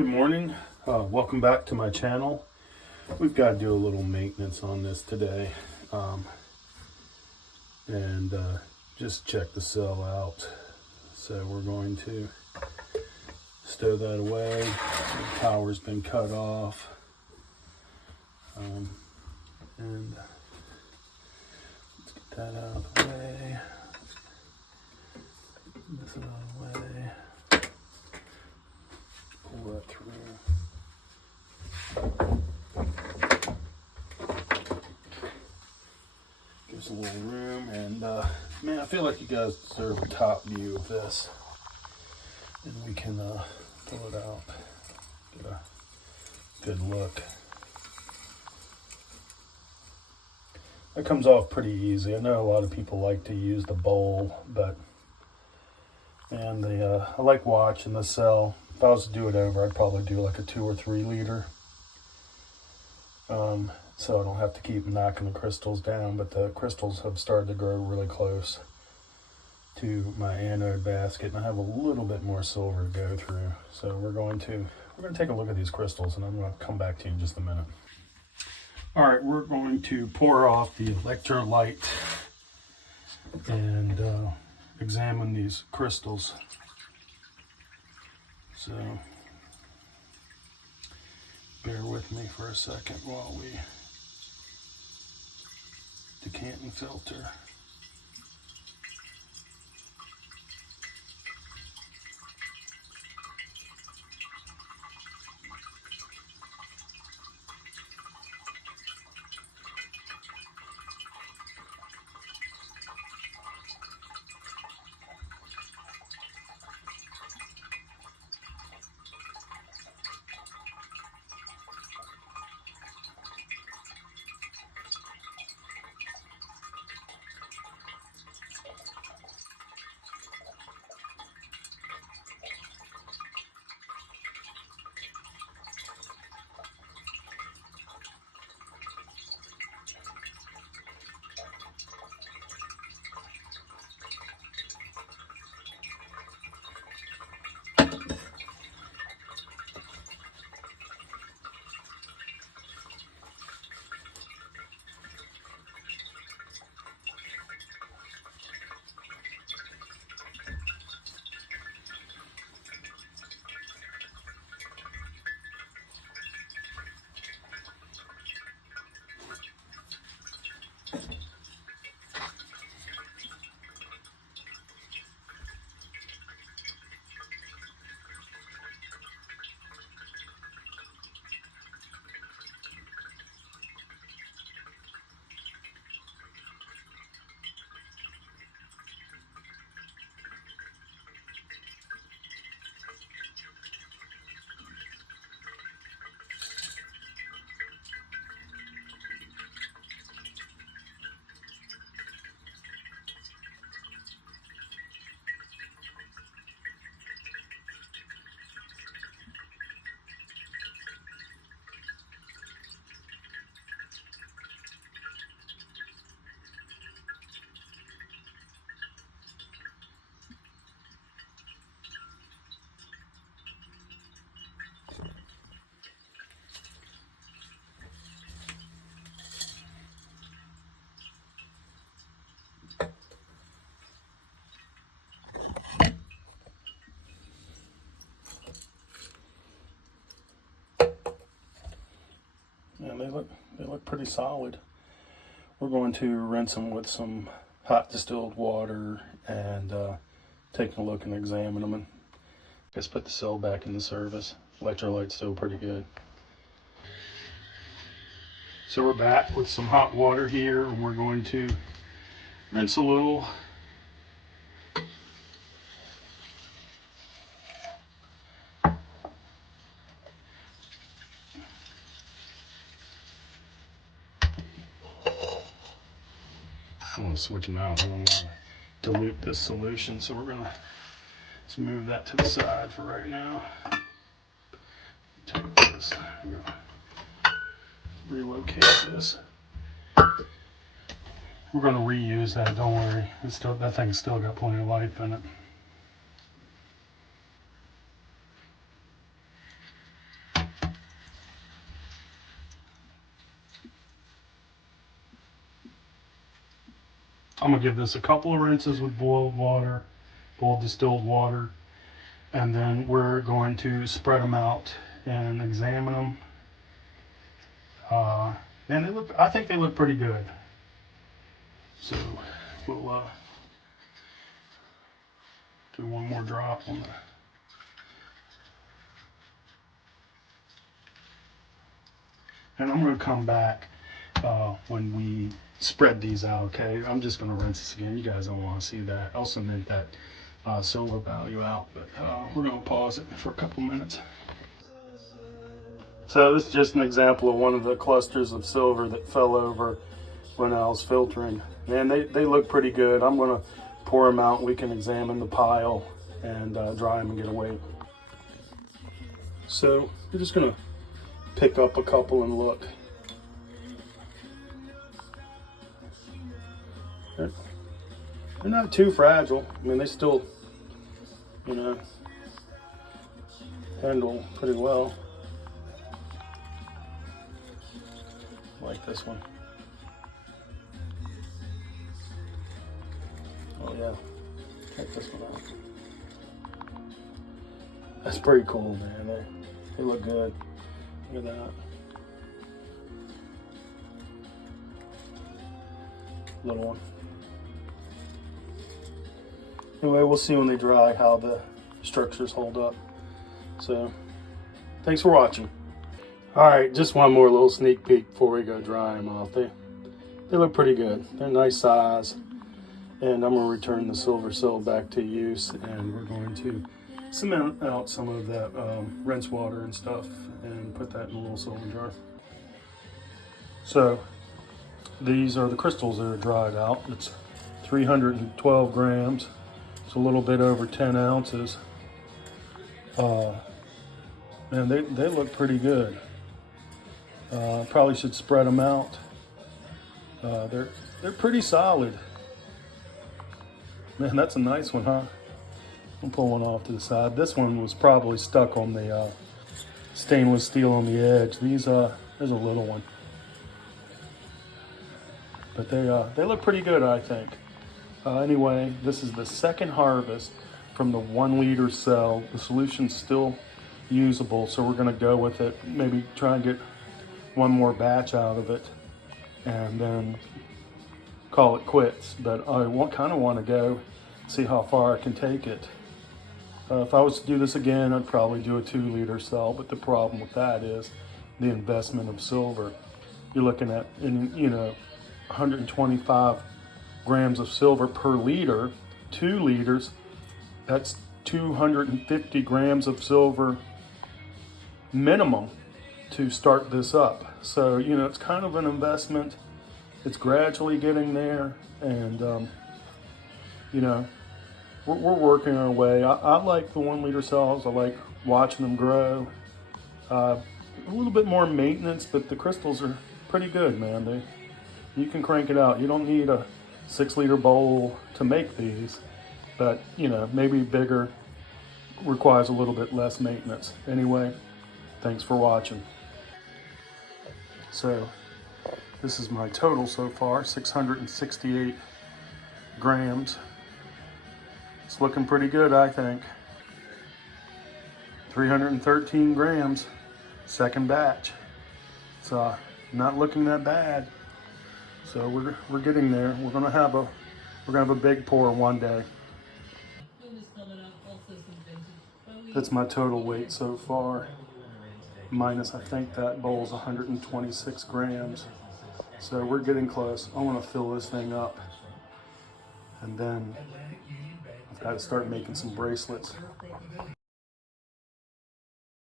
Good morning. Welcome back to my channel. We've got to do a little maintenance on this today, and just check the cell out. So we're going to stow that away. The power's been cut off, and let's get that out of the way. Get this out of the way. Pull that through. Gives a little room, and man, I feel like you guys deserve a top view of this, and we can pull it out, get a good look. That comes off pretty easy. I know a lot of people like to use the bowl, but man, I like watching the cell. If I was to do it over, I'd probably do like a 2 or 3 liter. So I don't have to keep knocking the crystals down, but the crystals have started to grow really close to my anode basket, and I have a little bit more silver to go through. So we're going to take a look at these crystals, and I'm going to come back to you in just a minute. All right, we're going to pour off the electrolyte and examine these crystals. So bear with me for a second while we decant and filter. And they look pretty solid. We're going to rinse them with some hot distilled water and take a look and examine them. And just put the cell back in the service. Electrolyte's still pretty good. So we're back with some hot water here, and we're going to rinse a little. I'm going to switch them out. I don't want to dilute this solution, so we're going to just move that to the side for right now. Take this. We're going to relocate this. We're going to reuse that. Don't worry. That thing's still got plenty of life in it. I'm gonna give this a couple of rinses with boiled water, boiled distilled water, and then we're going to spread them out and examine them. And they look, I think they look pretty good. So we'll do one more drop on the. And I'm going to come back when we spread these out, okay? I'm just going to rinse this again. You guys don't want to see that. I'll cement that silver value out, but we're going to pause it for a couple minutes. So this is just an example of one of the clusters of silver that fell over when I was filtering. Man, they look pretty good. I'm going to pour them out. We can examine the pile and dry them and get a weight. So we're just going to pick up a couple and look. They're not too fragile. I mean, they still, you know, handle pretty well. Like this one. Oh yeah, check this one out. That's pretty cool, man. They look good. Look at that. Little one. Anyway, we'll see when they dry how the structures hold up. So, thanks for watching. Alright, just one more little sneak peek before we go dry them off. They look pretty good. They're nice size. And I'm going to return the silver sill back to use, and we're going to cement out some of that rinse water and stuff and put that in a little silver jar. So these are the crystals that are dried out. It's 312 grams. It's a little bit over 10 ounces. And they look pretty good. Probably should spread them out. They're pretty solid. Man, that's a nice one, huh? I'll pull one off to the side. This one was probably stuck on the stainless steel on the edge. These, there's a little one. But they look pretty good, I think. Anyway, this is the second harvest from the 1 liter cell. The solution's still usable, so we're gonna go with it. Maybe try and get one more batch out of it and then call it quits. But I kind of want to go see how far I can take it. If I was to do this again, I'd probably do a 2 liter cell, but the problem with that is the investment of silver. You're looking at, 125 grams of silver per liter. 2 liters, that's 250 grams of silver minimum to start this up. So, it's kind of an investment. It's gradually getting there, and, we're working our way. I like the 1 liter cells. I like watching them grow. A little bit more maintenance, but the crystals are pretty good, man. You can crank it out. You don't need a 6 liter bowl to make these, but maybe bigger requires a little bit less maintenance. Anyway, thanks for watching. So this is my total so far, 668 grams. It's looking pretty good, I think. 313 grams, second batch. It's not looking that bad. So we're getting there. We're gonna have a big pour one day. That's my total weight so far. Minus, I think that bowl's 126 grams. So we're getting close. I want to fill this thing up. And then I've got to start making some bracelets.